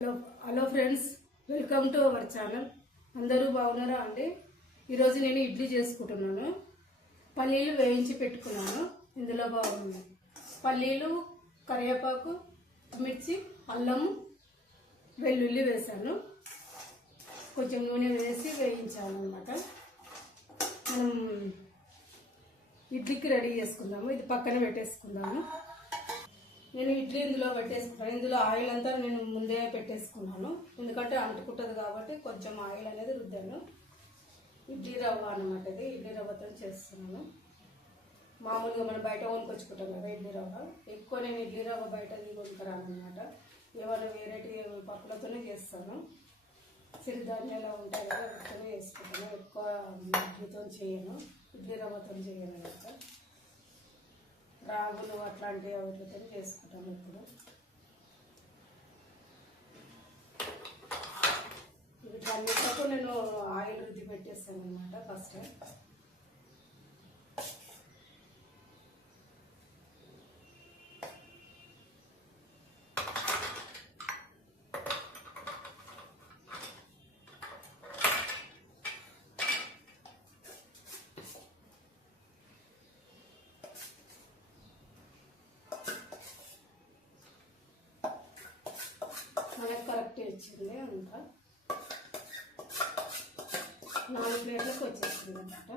Hello friends, welcome to our channel. అందరూ బాగున్నారా అండి? ఈరోజు నేను ఇడ్లీ చేసుకుంటున్నాను. పల్లీలు వేయించి పెట్టుకున్నాను. ఇందులో బాగుంది పల్లీలు, కరివేపాకు, మిర్చి, అల్లం, వెల్లుల్లి వేసాను. కొంచెం నూనె వేసి వేయించాలన్నమాట. మనం ఇడ్లీకి రెడీ చేసుకుందాము. ఇది పక్కన పెట్టేసుకుందాము. నేను ఇడ్లీ ఇందులో పెట్టేసుకున్నాను. ఇందులో ఆయిల్ అంతా నేను ముందే పెట్టేసుకున్నాను, ఎందుకంటే అంటుకుంటుంది కాబట్టి కొంచెం ఆయిల్ అనేది రుద్దాను. ఇడ్లీ రవ్వ అన్నమాట. ఇది ఇడ్లీ రవ్వతో చేస్తున్నాను. మామూలుగా మనం బయట కొనుక్కొచ్చుకుంటాం కదా ఇడ్లీ రవ్వ. ఎక్కువ నేను ఇడ్లీ రవ్వ బయట కొనుక్కరాను అనమాట. ఏమైనా వేరేటి పప్పులతోనే చేస్తాను. సిరిధాన్యాలు ఉంటాయి కదా, వాటితోనే చేసుకుంటాను. ఎక్కువ ఇడ్లీతో చేయను, ఇడ్లీ రవ్వతో చేయను అనమాట. రాగులు అట్లాంటి వాటితో చేసుకుంటాము. ఇప్పుడు వీటన్నిటితో నేను ఆయిల్ రుద్ది పెట్టేస్తాను అనమాట. ఫస్ట్ మనకు కరెక్ట్ వచ్చింది. అంతా 4 ప్లేట్లకు వచ్చేస్తుంది అనమాట.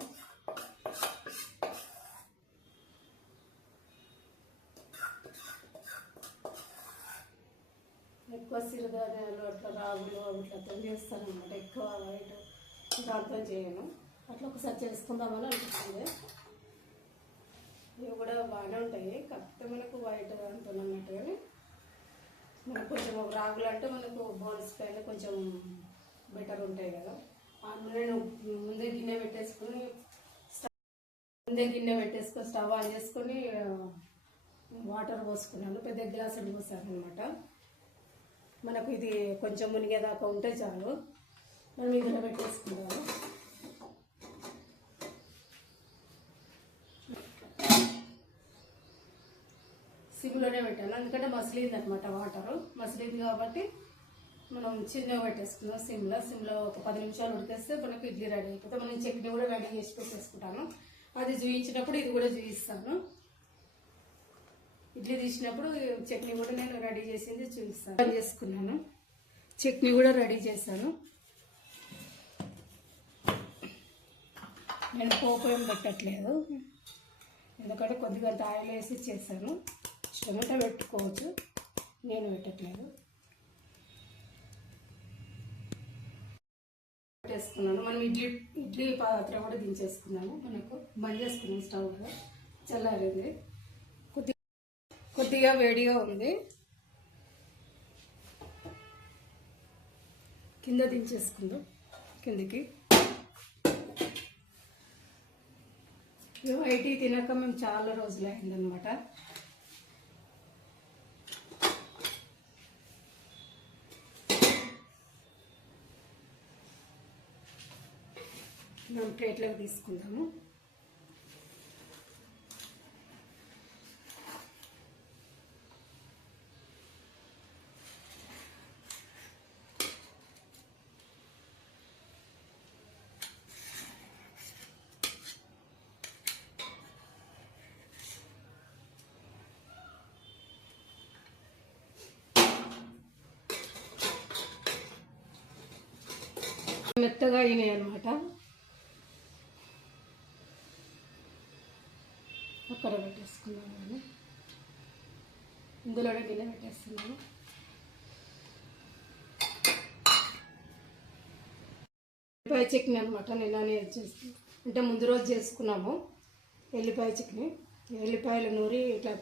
ఎక్కువ సిరిధాన్యాలు అట్లా రాగులు అట్లా చేస్తాను అనమాట. ఎక్కువ వైట్ దాంతో చేయను. అట్లా ఒకసారి చేసుకుందామని అనిపిస్తుంది. ఇవి కూడా బాగానే ఉంటాయి, కాకపోతే మనకు వైట్ దాంతో అన్నట్టు. కానీ మనకు కొంచెం రాగులు అంటే మనకు బోన్స్ పైన కొంచెం బెటర్ ఉంటాయి కదా. నేను ముందే గిన్నె పెట్టేసుకొని స్టవ్ ఆన్ చేసుకొని వాటర్ పోసుకున్నాను. పెద్ద గ్లాస్ పోసాను అనమాట. మనకు ఇది కొంచెం మునిగేదాకా ఉంటే చాలు. మనం ఇందులో పెట్టేసుకుందాము. సిమ్లోనే పెట్టాను, ఎందుకంటే మసిలింది అనమాట. వాటరు మసిలింది కాబట్టి మనం చిన్నగా పెట్టేసుకుందాం. సిమ్లో ఒక 10 నిమిషాలు ఉడికేస్తే మనకు ఇడ్లీ రెడీ అయిపోతే మనం చట్నీ కూడా రెడీ చేసి పెట్టేసుకుంటాను. అది చూపించినప్పుడు ఇది కూడా చూపిస్తాను. ఇడ్లీ తీసినప్పుడు చట్నీ కూడా నేను రెడీ చేసింది చూపిస్తాను. చేసుకున్నాను, చట్నీ కూడా రెడీ చేశాను. నేను పోపు ఏం పెట్టట్లేదు, ఎందుకంటే కొద్దిగా ఆయిల్ వేసి చేశాను. టమాటా పెట్టుకోవచ్చు, నేను పెట్టట్లేదు. పెట్టేసుకున్నాను. మనం ఇడ్లీ పాత్ర కూడా దించేసుకున్నాము. మనకు బంద్ చేసుకున్నాం. స్టవ్ కూడా చల్లారింది, కొద్దిగా వేడిగా ఉంది. కింద దించేసుకుందాం. కిందికి వైట్ తినక మేము చాలా రోజులు అయిందనమాట. మనం ప్లేట్లోకి తీసుకుందాము. మెత్తగా అయినాయి అన్నమాట. అక్కడ పెట్టేసుకున్నాను. ఇందులో గిన్నె పెట్టేస్తున్నాను. ఎల్లిపాయ చట్నీ అనమాట. నిన్ననే చేస్తాను, అంటే ముందు రోజు చేసుకున్నాము ఎల్లిపాయ చట్నీ. ఎల్లిపాయలు నూరి ఇట్లా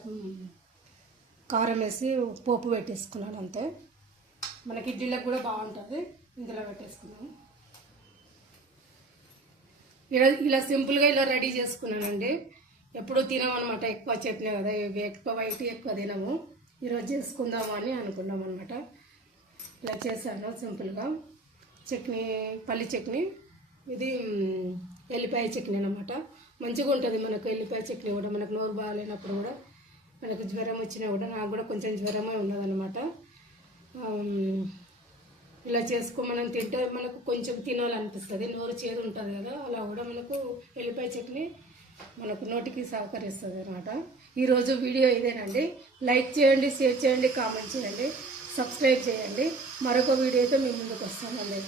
కారం వేసి పోపు పెట్టేసుకున్నాను అంతే. మనకి ఇడ్లీలకు కూడా బాగుంటుంది. ఇందులో పెట్టేసుకున్నాము. ఇలా సింపుల్గా ఇలా రెడీ చేసుకున్నానండి. ఎప్పుడు తినమన్నమాట, ఎక్కువ చట్నీ కదా, ఎక్కువ వైట్ ఎక్కువ తినము. ఈరోజు చేసుకుందాము అని అనుకున్నాం అనమాట. ఇలా చేశాను సింపుల్గా. చట్నీ పల్లి చట్నీ, ఇది ఎల్లిపాయ చట్నీ అనమాట. మంచిగా ఉంటుంది మనకు ఎల్లిపాయ చట్నీ కూడా. మనకు నోరు బాగాలేనప్పుడు కూడా, మనకు జ్వరం వచ్చినా కూడా, నాకు కూడా కొంచెం జ్వరమే ఉన్నదన్నమాట. ఇలా మనం తింటే మనకు కొంచెం తినాలనిపిస్తుంది, నోరు చేదు ఉంటుంది కదా, అలా కూడా మనకు ఎల్లిపాయ చట్నీ మనకు నోటికి సహకరిస్తుంది అన్నమాట. ఈరోజు వీడియో ఇదేనండి. లైక్ చేయండి, షేర్ చేయండి, కామెంట్ చేయండి, సబ్స్క్రైబ్ చేయండి. మరొక వీడియోతో మీ ముందుకు వస్తానండి.